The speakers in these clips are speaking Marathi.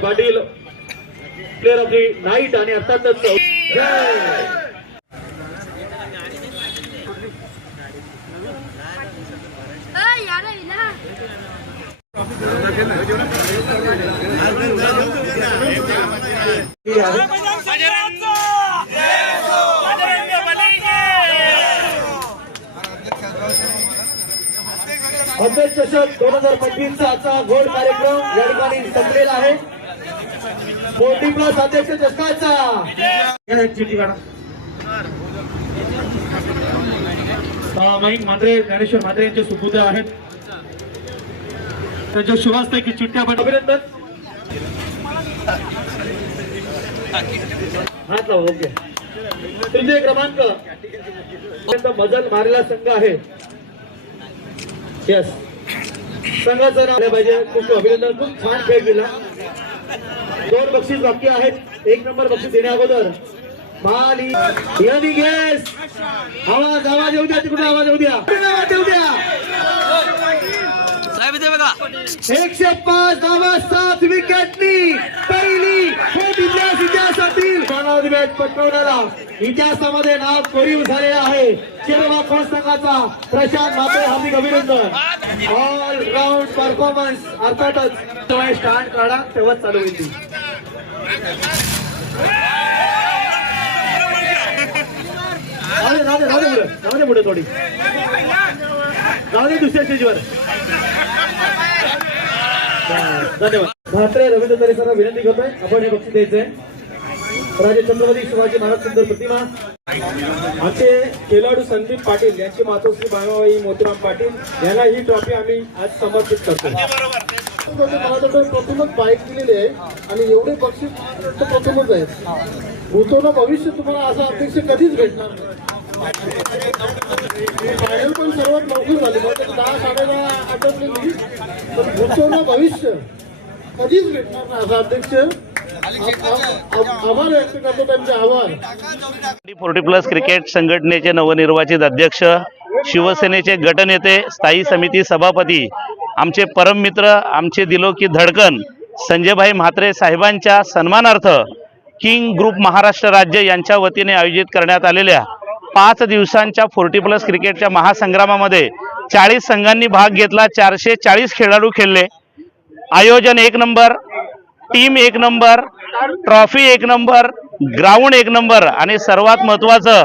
Patil player of the night आणि अर्थातच Yeah. अभ्यास चषक दोन हजार पंचवीसचा आजचा घोड कार्यक्रम या ठिकाणी संपलेला आहे. फोर्टी प्लस अध्यक्ष चषकाचा या मांद्रे ज्ञानेश्वर मांद्रे यांचे सुपुत्र आहेत. त्यांच्या शुभास्ते की चिठ्ठ्या पण अभिनंदन. हात लावा ओके. तृतीय क्रमांक. मजल मारलेला संघ आहे. यस संघाचं नाव पाहिजे खूप अभिनंदन. खूप छान खेळ केला दोन बक्षीस बाकी आहेत. एक नंबर बक्षीस देण्या अगोदर. गेस. आवाज आवाज येऊ द्या तिकडून आवाज येऊ द्या आवाज येऊ द्या. साहेब इथे बघा. एकशे पाच धावा सात विकेटनी. मानव पटवण्याला इतिहासामध्ये नाव कोरीव झालेलं आहे. शिरोबा खोल संघाचा? प्रशांत माते हार्दिक अभिनंदन. ऑल राऊंड परफॉर्मन्स अर्थातच. तुम्ही स्टार्ट काढा तेव्हाच चालू होईल राहू दे, राहू दे, राहू दे पुढे. राहू दे पुढे थोडी राहू दे दुसऱ्या स्टेजवर धन्यवाद. म्हात्रे रवींद्र तरी सर विनंती करतोय आपण हे बक्षीस द्यायचंय राजे छत्रपती शिवाजी महाराज सुंदर प्रतिमा. आमचे खेळाडू संदीप पाटील यांची मातोश्री बाळाबाई मोतीराम पाटील यांना ही ट्रॉफी आम्ही आज समर्पित करतो. प्रथमच बाईक दिलेली आहे आणि एवढे बक्षीस प्रथमच आहेत. भूतोनं भविष्य तुम्हाला असं अपेक्षा कधीच भेटणार फायनल पण सर्वात लवकर झाली. दहा साडे दहा आटपलेली पण भूतोनं भविष्य कधीच भेटणार नाही असं अध्यक्ष आभार व्यक्त करतो त्यांचे आभार फोर्टी प्लस क्रिकेट संघटनेचे नवनिर्वाचित अध्यक्ष शिवसेनेचे गटनेते स्थायी समिती सभापती आमचे परम मित्र आमचे दिलो की धडकन संजयभाई म्हात्रे साहेबांच्या सन्मानार्थ किंग ग्रुप महाराष्ट्र राज्य यांच्या वतीने आयोजित करण्यात आलेल्या पाच दिवसांच्या फोर्टी प्लस क्रिकेटच्या महासंग्रामामध्ये चाळीस संघांनी भाग घेतला चारशे चाळीस खेळाडू खेळले. आयोजन एक नंबर टीम एक नंबर ट्रॉफी एक नंबर ग्राउंड एक नंबर आणि सर्वात महत्वाचं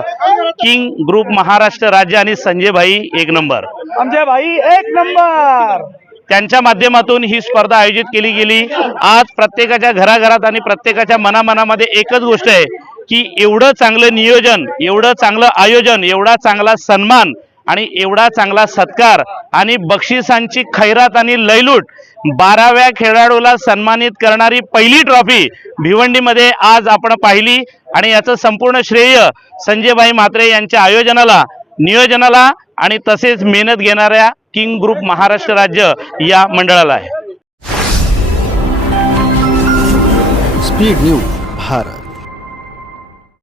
किंग ग्रुप महाराष्ट्र राज्य आणि संजय भाई एक नंबर. आमचे भाई एक नंबर. त्यांच्या माध्यमातून ही स्पर्धा आयोजित केली गेली. आज प्रत्येकाच्या घराघरात आणि प्रत्येकाच्या मनामनामध्ये एकच गोष्ट आहे की एवढं चांगलं नियोजन एवढं चांगलं आयोजन एवढा चांगला सन्मान आणि एवढा चांगला सत्कार आणि बक्षिसांची खैरात आणि लयलूट बाराव्या खेळाडूला सन्मानित करणारी पहिली ट्रॉफी भिवंडीमध्ये आज आपण पाहिली आणि याचं संपूर्ण श्रेय संजयभाई म्हात्रे यांच्या आयोजनाला नियोजनाला आणि तसेच मेहनत घेणाऱ्या किंग ग्रुप महाराष्ट्र राज्य या मंडळाला आहे. Speed news Bharat.